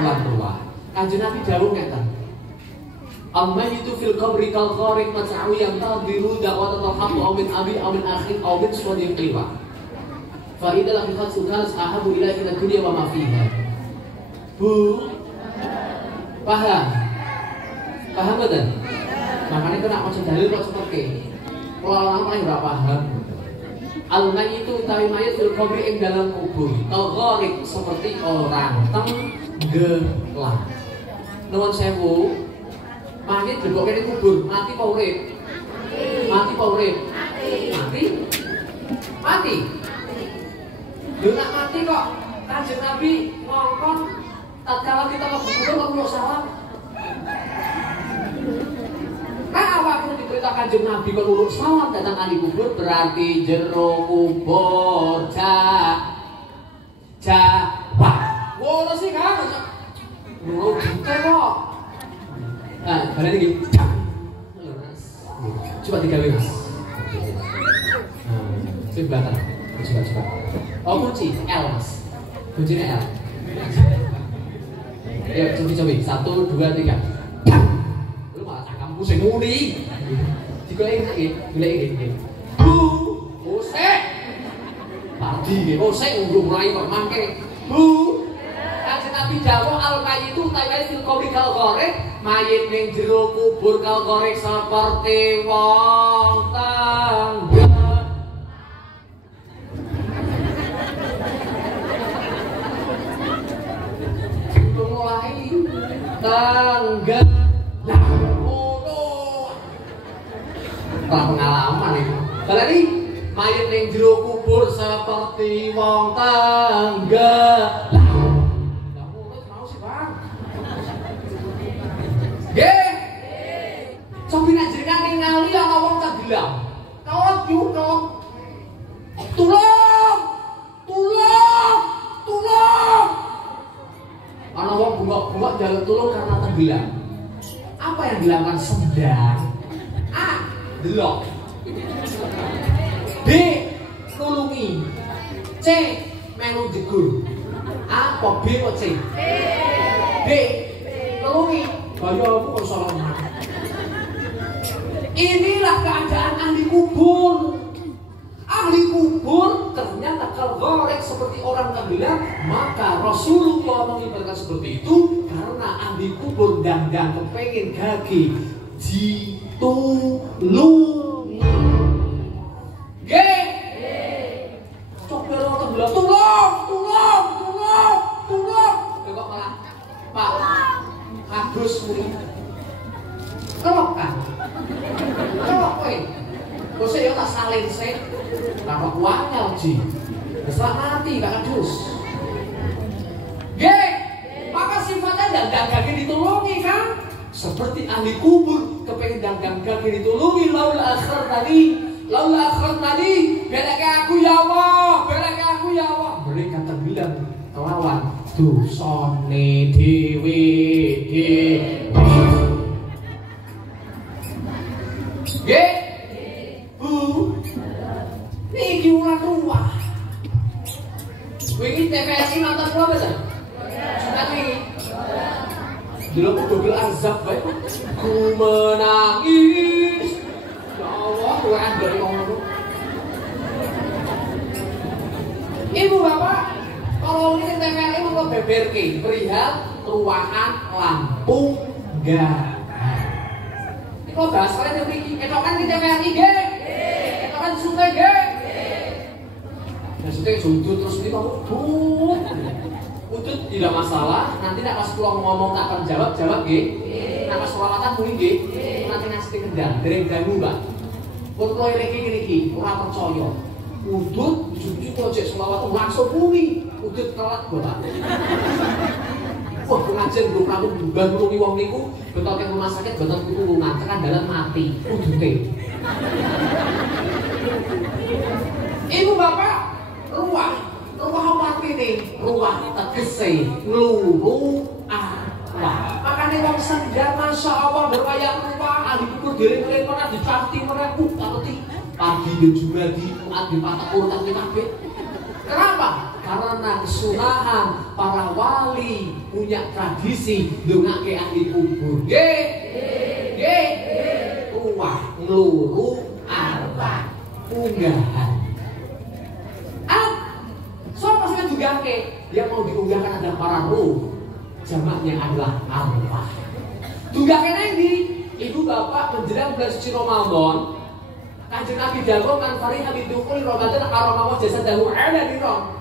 Ulang tua. Kanjeng Nabi dawuh ngeten. Al-mayyitu fil qabri kal khariq mat'u yang tadiru da'watan al-haqq aw min abi aw min akhin aw min sadiqin. Fa idza lam yakun nas ahabu ilaihi min dunya wa ma fiha. Bu. Paham? Paham betul? Makanya kena maksud dalil kok seperti kalau orang nggak paham. Al-mayyitu utawi mayit fil qabri ing dalam kubur. Kal khariq seperti orang tenggelam. Nuwun sewu. Mayit dibokne di kubur, mati apa urip? Mati apa urip? Mati. Mati. Lho nak mati kok Kanjeng Nabi ngongkon tatkala kita mlebu kubur kok nguluk salam. Nah awakmu diperintah Kanjeng Nabi kok nguluk salam datang ahli kubur berarti jero kubur wah, ngono sih kan. Nguluk gitu kok. Nah, kalian ini coba digawe mas. Coba belakang, coba. Oh kunci L mas, kuncinya L. Ayo coba 1, 2, 3. Lu malah cakap pusing muni. Digoleki lagi, goleki. Ose. Padi, ose mulai kok mangke. Kanjeng Nabi dawuh al-mayyitu utawi fil qabri kal khariq, mayit ning jero kubur kal khariq seperti wong tenggelam. Mulai tenggelam. Lah pengalaman itu. Berarti mayit ning jero kubur seperti wong tenggelam. Sobi najenengan ningali ana wong tenggelam. Tolong. Ana wong bungok-bungok njaluk tulung karena tenggelam. Apa yang dilakukan? Sedang A. Delok. B. Nulungi. C. Melu jegur. A apa B apa C? B. Nulungi. Kaya aku kok salah. Inilah keadaan ahli kubur. Ahli kubur ternyata kalgorek seperti orang tenggelam. Maka Rasulullah mengibarkan seperti itu karena ahli kubur dan kepengen kaki ditulungi. G. Coba orang tenggelam, tolong. Kok malah Pak Agus muni. Kelok kan? Kelok kowe. Kok yo tak salin sih. Apa kuatnya Ji? Besar mati gak adus. G. Maka sifatnya dagang kaki ditulungi kan? Seperti ahli kubur kepengen dagang kaki ditulungi. Laul akhir tadi belake aku ya Allah. Mereka terbilang kelawan dosane dhewe. G. Bu. Niki ulah ruwah. Wingi TVRI nonton apa betul? Sudah wingi. Dulu aku double azab bae. Ku menangis. Ya Allah, kowe dari ngono. Ibu bapak, kalau ini TVRI mau beberke perihal ruangan lampu gas. Kok bahasanya mriki ketokan di TVRI nggih. Ketokan sungai nggih. Maksudnya jujur terus ini kamu Udut tidak masalah, nanti nak pas pulang ngomong tak akan jawab nggih. Nak pas selawatan muni nggih. Nanti ngasih kendang, dereng ganggu, Mbak. Pun kowe iki ora percaya. Udut jujur kok cek selawat langsung muni. Udut telat, Bapak. Wah, pengajian belum kamu juga nulungi wong niku, betul ke rumah sakit, betul ketulungan, tekan dalam mati, udute. Ibu bapak, ruah apa ini? Ruah tegese, nglulu apa? Makanya wong senja, masya Allah, berwayang ruah, ahli kubur diri-diri pernah dicanti merepuk, tapi pagi dan juga di patah urutan kabeh. Kenapa? Karena kesunahan para wali punya tradisi ndongake ahli kubur. Nggih. Tuwah ngluru arwah unggahan. Sopo sing digangke? Yang mau diunggahkan adalah para ruh. Jamaknya adalah arwah. Dunggahke nang ndi? Ibu bapak menjelang bulan suci Ramadan. Kanjeng Nabi dawuh man fariha bidukul Ramadan arama jasadahu ala nira.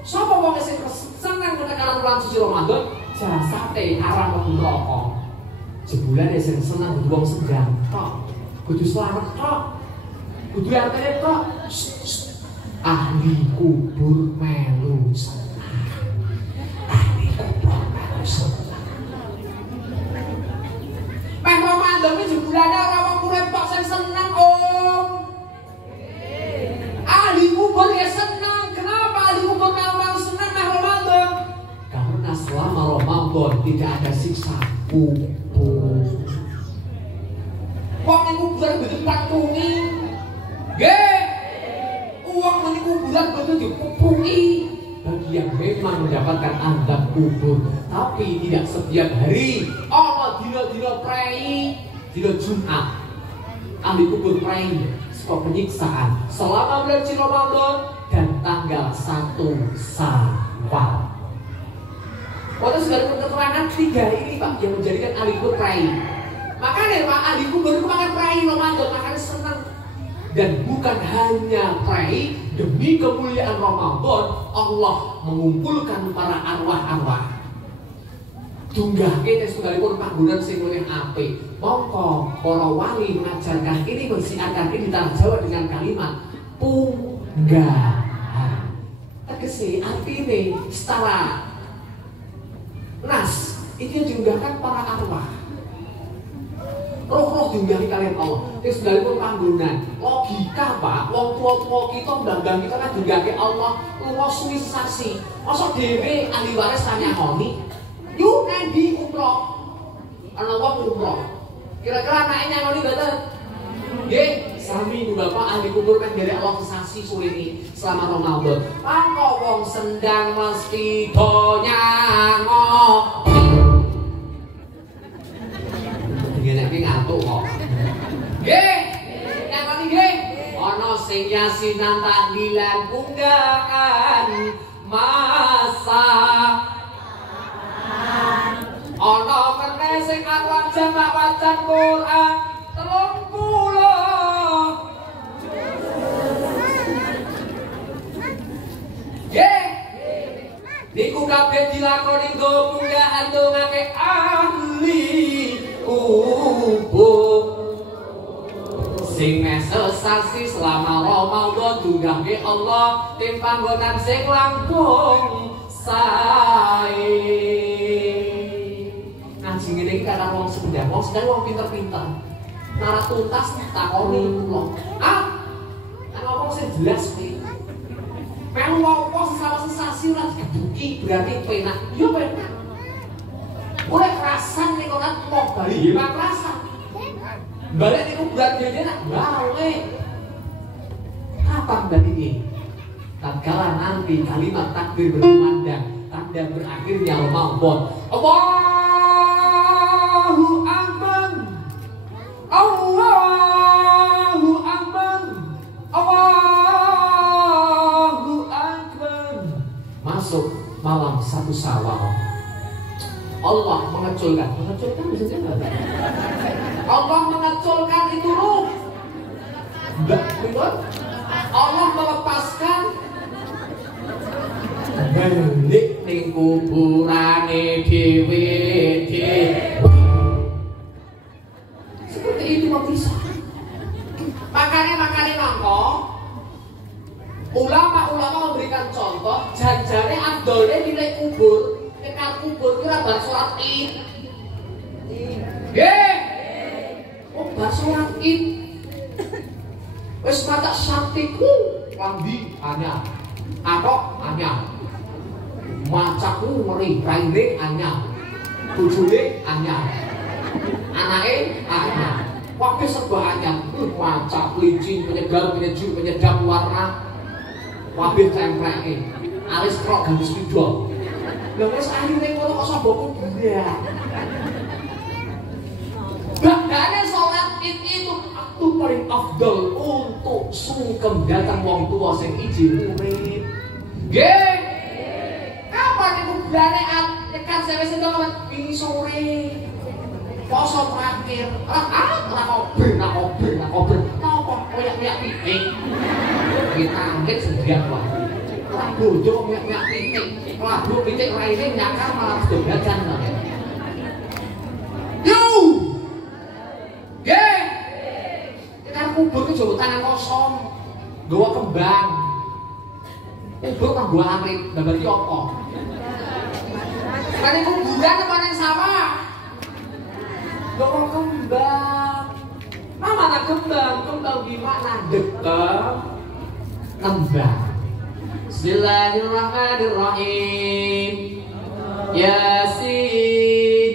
Sapa wong sing seneng menekan bulan suci Ramadan, jasate arah neraka. Jebulane sing seneng wong sedang tok. Kudu slamet tok. Kudu artine tok. Ahli kubur melu seneng. Ahli kubur melu seneng. Meh Ramadan iki jebulane ora wong urip kok sing seneng, Om. Ahli kubur ya seneng. Kenapa ahli kubur melu seneng meh Ramadan? Karena selama Ramadan tidak ada siksa kubur. Wong ning kuburan kudu dipatungi. Nggih. Uang ning kuburan kudu dikupungi. Bagi yang memang mendapatkan azab kubur, tapi tidak setiap hari. Ana dina-dina prei, dina Jumat. Ahli kubur prei saka penyiksaan selama bulan Ramadan dan tanggal 1 Syawal. Waktu segala keterangan 3 ini Pak yang menjadikan ahli kubur prei. Makanya Pak ahli kubur itu makan prei Ramadan, makan senang. Dan bukan hanya prei, demi kemuliaan Ramadan Allah mengumpulkan para arwah-arwah. Dunggahke setunggalipun panggonan sing luwih apik. Mongko para wali mengajarkan ini, mensiarkan ini ditarjawab dengan kalimat punggahan. Tegese artine setara nas itu diunggahkan para arwah. Roh-roh diunggahi kalian Allah. Itu segalipun panggonan. Logika Pak, wong tua-tua kita mbah-mbah kita kan diunggahi Allah luwih suwi sasi. Mosok dhewe ahli waris tanya honi. Yuk nanti umroh. Ana wong umroh. Kira-kira anake nyangoni mboten? Nggih, sami Bapak ahli kubur kan dari Allah sasi suwe iki selama Ramadan. Mangko wong sendang mesti do nyangoki. Ngene ngantuk kok. Nggih. Nyangoni nggih. Ana sing yasinan tahlilan unggahan masa. Ana meneh sing arwah jamak wacan Quran 30. Nggih. Niku kabeh dilakoni nggo unggahan dongake ahli kubur. Sing mesesasi selama Ramadan dunggahke Allah ing panggonan sing langkung sae. Ngaji ngene iki karo wong sedang, wong pinter-pinter. Nara tuntas takoni kula. Ngomong sing jelas kuwi. Melu wong selama sesasi ora digebuki berarti penak. Yo penak. Mulai kerasan nih kan mau balik hemat kerasan. Balik nih berat dia nak gawe. Kapan balik ini? Tatkala nanti kalimat takbir berkumandang, tanda berakhirnya Ramadan. Allahu Akbar. Allahu Akbar. Allahu Akbar. Masuk malam 1 Syawal. Allah mengeculkan bisa jadi Allah mengeculkan itu ruh. Allah melepaskan balik ning kuburane dhewe. Seperti itu kok bisa. Makanya nangko ulama memberikan contoh janjane abdole nilai kubur. Kekal kubur kira bar sholat id. Nggih. Bar sholat id. Wis maca syartiku lambi anyar. Atok anyar. Macaku meri raine anyar. Bojone anyar. Anake anyar. Kabeh serba anyar. Maca licin penyedap warna. Kabeh templeke. Alis krok ganti spidol. Lha wis akhire ngono kok sapa kuburan. Bahkan sholat Id itu waktu paling afdal untuk sungkem datang wong tua sing izin urip. Nggih. Kapan iku kuburane tekan sampe sing wingi sore. Poso terakhir. Ora kober. Napa koyak-koyak pitik. Kita ambil sediak wae. Ora bojo koyak-koyak pitik. Lagu pitik raine nyakar malah dogajan to. Yo! Nggih. Kita kubur ke jowo tangan kosong. Nggawa kembang. Kubur kang gua arit, gambar iki apa? Kan kuburan apa ning sawah? Nggawa kembang. Mana kembang gimana? Kembang. Bismillahirrahmanirrahim. Yasin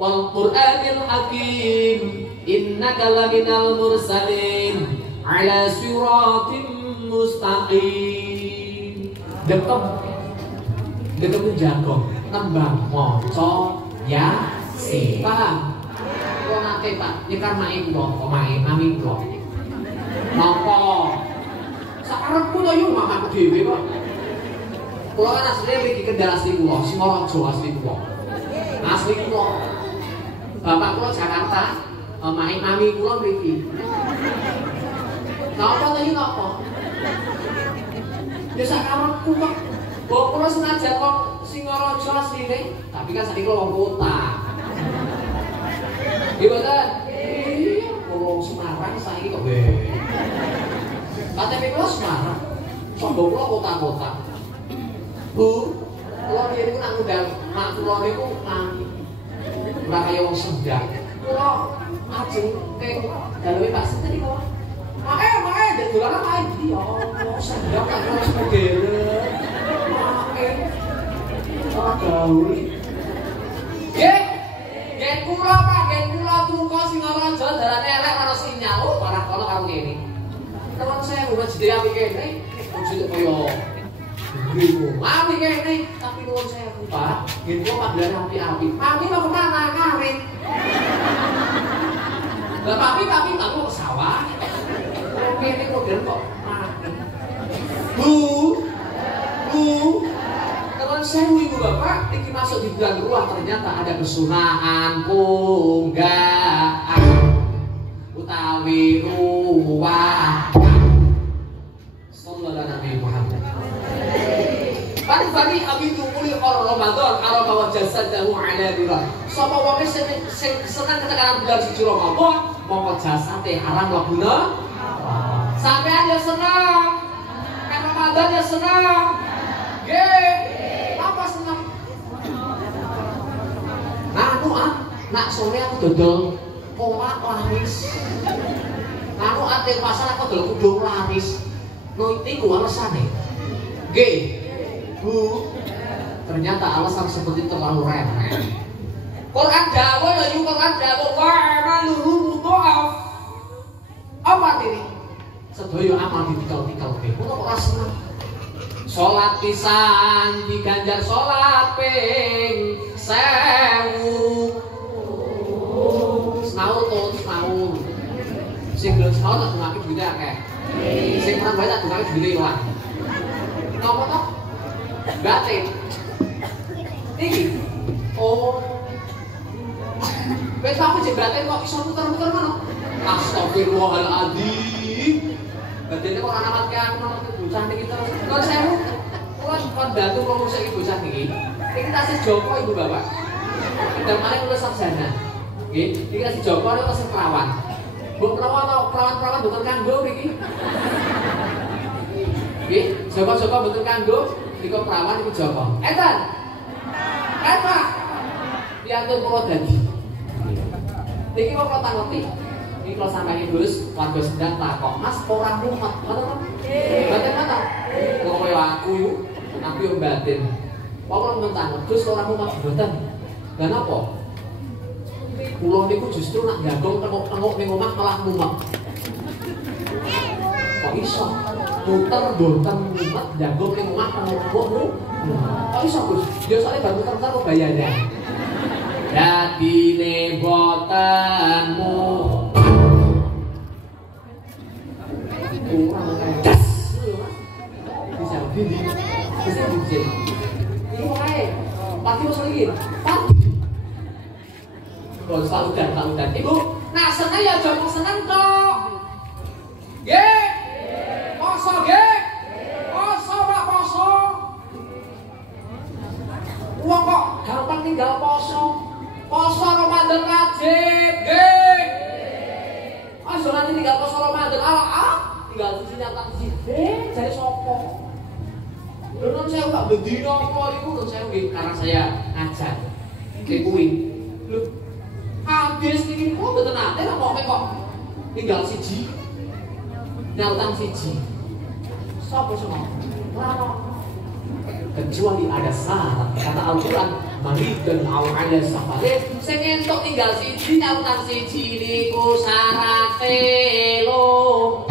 wal Qur'anil Hakim. Innaka laminal mursalin ala siratim mustaqim. Dekem jagong nembang maca Yasin. Paham? Kok nate Pak, nyekar mae kula, kok mae mami kula. Napa? Sakarepku to yo mamaku dhewe kok. Kula kan asline mriki Kendal asli kula, Singaraja asli kula. Asli kula. Bapak kula Jakarta, mae mami kula mriki. Napa to yo napa? Ya sakarepku kok. Bapak kula senajan kok Singaraja asline, tapi kan saiki kula wong kota. Gimana? Iya, kalau Semarang saya kok KTP kula Semarang, sombong kula kota-kota. Bu, kula riyen iku nak ngundang mak kula niku ora kaya wong Sendang. Kula ajeng teng daleme Pak Seten kok. Mae ndek dolanan ae iki ya. Sendang kan wis modern. Ora gaul. Gen kula Pak, tuku Singaraja dalane elek karo sinyal. Oh, parah kono karo kene. Teman saya udah jadi api kene, wujud koyo bingung. Api kene, tapi nuwun saya Pak, gen kula panggilan api-api. Mami mau kemana? Ngarit. Lah papi kamu ke sawah. Oke, ini modern kok mati. Bu. Teman saya ibu bapak, ini masuk di bulan ruah ternyata ada kesunahan punggaan utawi ruah. Sallallahu Nabi Muhammad. Bari abidu uli Ramadan arab wa jasadahu ala dirah. Sapa wong sing seneng ketekan bulan suci Ramadan, mongko jasate haram labuna. Sampean ya seneng. Kan Ramadan ya seneng. Nggih. Apa seneng? Nak sore aku dodol kolak laris. Aku ate pasar aku dodol kudung laris. No iku alasane. Nggih. Bu, ternyata alasan seperti terlalu remeh. Quran dawuh ya Quran dawuh wa amaluhu mudhaf. Apa ini? Sedaya amal ditikal-tikal ke. Kulo ora seneng. Salat pisan diganjar salat ping 1000. Senaun. Sing gelem senaun tak dungake duwite akeh. Sing ora bae tak dungake duwite ilang. Napa to? Batin. Iki. Oh. Wes aku jembaten kok iso muter-muter ngono. Astagfirullahaladzim. Badene kok ana matke aku nang bocah niki terus. Kon sewu. Kon bantu ngurus iki bocah niki. Iki tasih Joko Ibu Bapak. Kita malah lulus sarjana. Nggih, iki tasih Joko niku tasih perawan. Bu perawan atau perawan-perawan mboten kanggo mriki. Nggih, Joko-joko mboten kanggo. Niku perawan niku Joko. Enten. Pak. Piantun kula dadi. Niki kok kula tanggepi. Niki kula sampeyan Gus, warga Sendang takok, "Mas, ora mumet." Ngoten to? Batin mata. Kok koyo aku yo batin. Kok kula mentang, Gus ora mumet mboten. Lah napa? Kula niku justru nak gandong tengok-tengok ning omah malah mumet. Kok iso? Muter mboten mumet, gandong ning omah tengok-tengok Oh iso Gus, yo soalnya baru tertar kok bayarnya. Dadine botenmu. Kurang gas. Bisa bini. Bisa bini. Ini wae. Pati wis lagi. Pati. Kok saudan. Ibu, nah seneng ya aja seneng kok. Nggih. Poso nggih. Poso Pak poso. Wong kok gampang tinggal poso. Poso Ramadan wajib, nggih. Aja nanti tinggal poso Ramadan tinggal siji nyata siji. Jare sapa? Lho non saya enggak bendina apa iku non saya nggih karena saya ngajar. Nggih kuwi. Lho habis iki kok mboten ate kok tinggal siji. Nyautan siji. Sapa sing ngomong? Kecuali ada syarat kata Al-Quran marid dan awalnya safarin sing entuk tinggal siji nyautan siji niku syarate lho.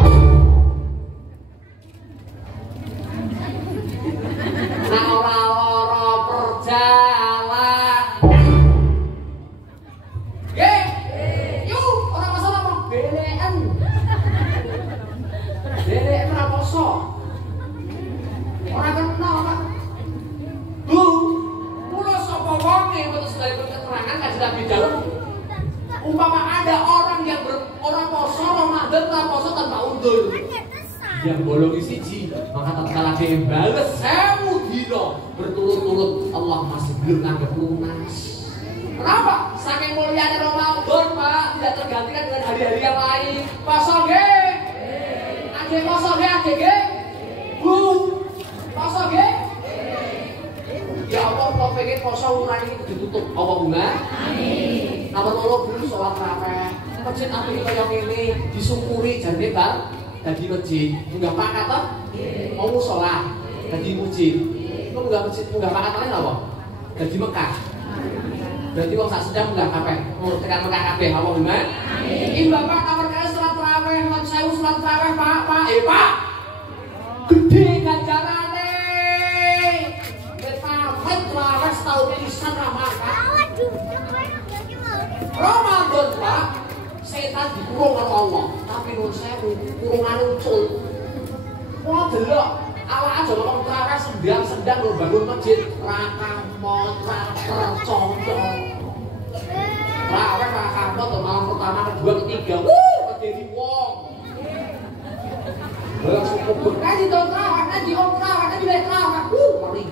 Nah ora perjalanan nggih yuk ora masalah apa belekan ora poso ora kenal Pak. Bu, kula sapa wonge terus dari keterangan kan sudah di dalam. Umpama ada orang yang orang poso Ramadan ora poso tanpa undur. Yang bolongi siji, maka tatkala dia bales 1000 dina berturut-turut Allah masih belum nganggep lunas. Kenapa? Saking mulianya Ramadan, Pak, tidak tergantikan dengan hari-hari yang lain. Poso nggih. Ade poso nggih, ade nggih. Bu, poso nggih. Ya Allah, kalau pengen poso urang ini ditutup Allahumma amin. Nomor loro dulu sholat raweh. Masjid apik kaya ngene disyukuri jane Bang dadi masjid. Munggah pakat to? Nggih. Mau sholat dadi masjid. Kok munggah masjid munggah pakat meneh apa? Dadi Mekah. Berarti wong sak sedang munggah kabeh. Mau tekan Mekah kabeh Allahumma amin. Iki Bapak nomor kali sholat raweh, nuwun sewu sholat raweh Pak. Pak. Gede ganjarane. Lawas tahun ini sana makan Ramadan Pak setan dikurung oleh Allah tapi menurut saya kurungan ucul wah delok awak aja ngomong terawih sedang lo bangun masjid rakamot rapercondong terawih rakamot malam pertama kedua ketiga jadi wong langsung kubur nanti tahun terawih nanti om terawih nanti lihat terawih mari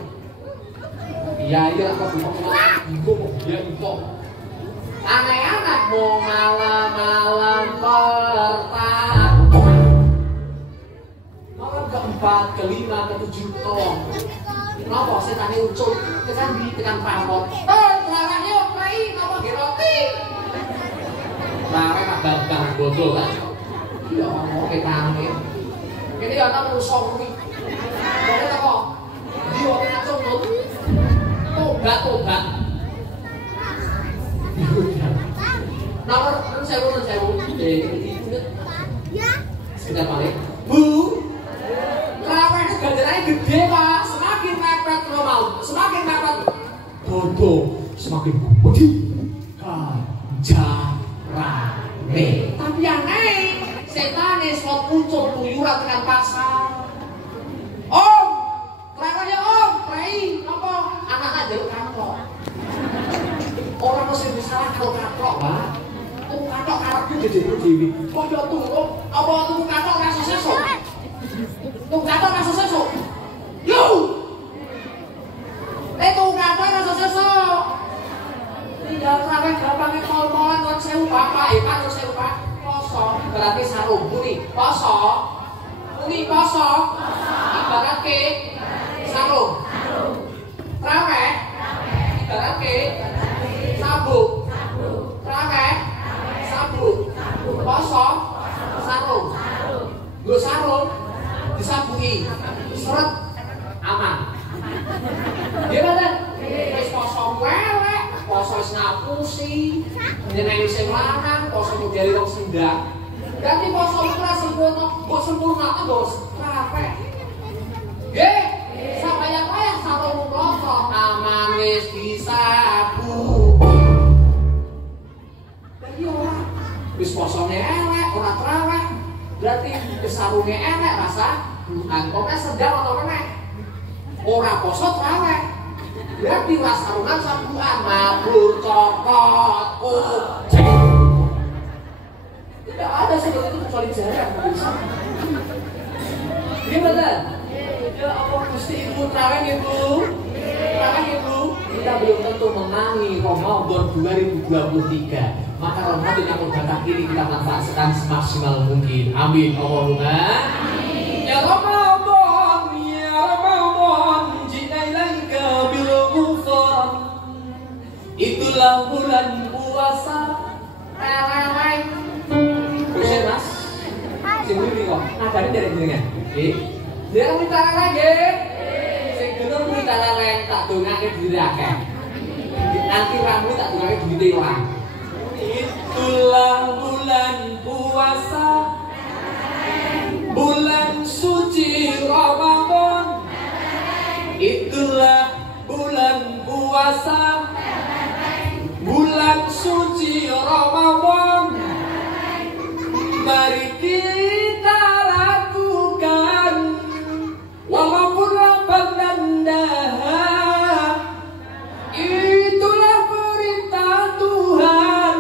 iya apa bingung dia info anak-anak mau malam-malam pertama malam keempat, kelima, ketujuh tolong kenapa setan ucul tekan pamot terawih yuk kai kenapa roti terawih tak bakal bodoh kan ya Allah ketangke ini anak rusong nih pokoknya tak kok dia langsung tobat nomor sewu sebentar balik Bu terawih itu ganjarannya gede Pak semakin mepet normal semakin mepet bodoh semakin gede ganjarane tapi yang naik setan slot muncul tuyuran tekan pasar Om terawihnya Om prei apa anak aja kantor orang mesti salah kalau kaplok Pak tuh katok karepku jadi dewi kok yo tuh apa tuh katok rasa sesuk tuh katok rasa sesuk yo tuh katok rasa sesuk tinggal terawih gampangnya kol-kolan non sewu Bapak Pak non sewu Pak poso berarti sarung muni poso ibarat ke sarung terawih ibarat ke sabuk terawih sabuk poso sarung nggo sarung disabuki seret aman gimana wis poso welek poso wis ngapusi nyenengi sing lanang poso modeli wong sindang berarti poso ora sempurna kok sempurna terus terawih nggih sampeyan wae sarung sarunge enek rasa pokoknya sedang atau enek ora poso traweh berarti rasa sarungan sambuan mabur cokot tidak ada seperti itu kecuali jarang gimana? Ya Allah mesti ibu traweh ibu kita belum tentu menangi Ramadan 2023 maka Ramadan yang datang ini kita manfaatkan semaksimal mungkin amin Allahumma ya Ramadan jina ilaika bil ghufran itulah bulan puasa Kusen mas sendiri kok nadane dari jenengan dia minta lagi Gunung minta larang tak dongake diri akeh. Nanti ramu tak dongake duwite ilang. Itulah bulan puasa. Bulan suci Ramadan. Itulah bulan puasa. Bulan suci Ramadan. Mari kita lakukan walaupun lapang dan dahar. Itulah perintah Tuhan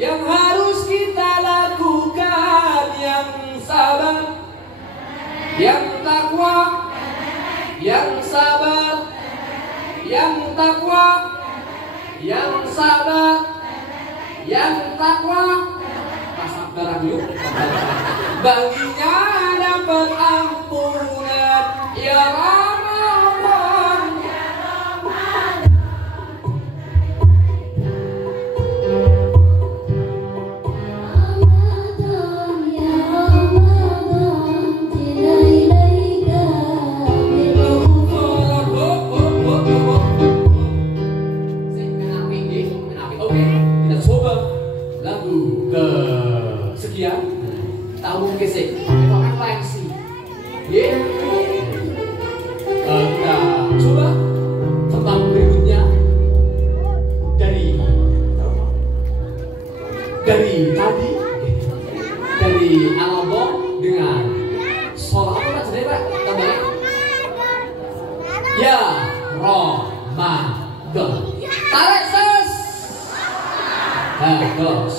yang harus kita lakukan. Yang sabar, yang takwa, yang sabar, yang takwa, yang sabar, yang takwa. Sabar dulu. Baginya dapat ampunan ya Ramadan. Oke, kita coba lagu kesekian. Tahu kesek, kita refleksi. Kita coba tentang berikutnya dari tadi dari Al-Baqarah dengan sholat apa saja Pak? Tambahnya ya Ramadan. Tarik ses. Terus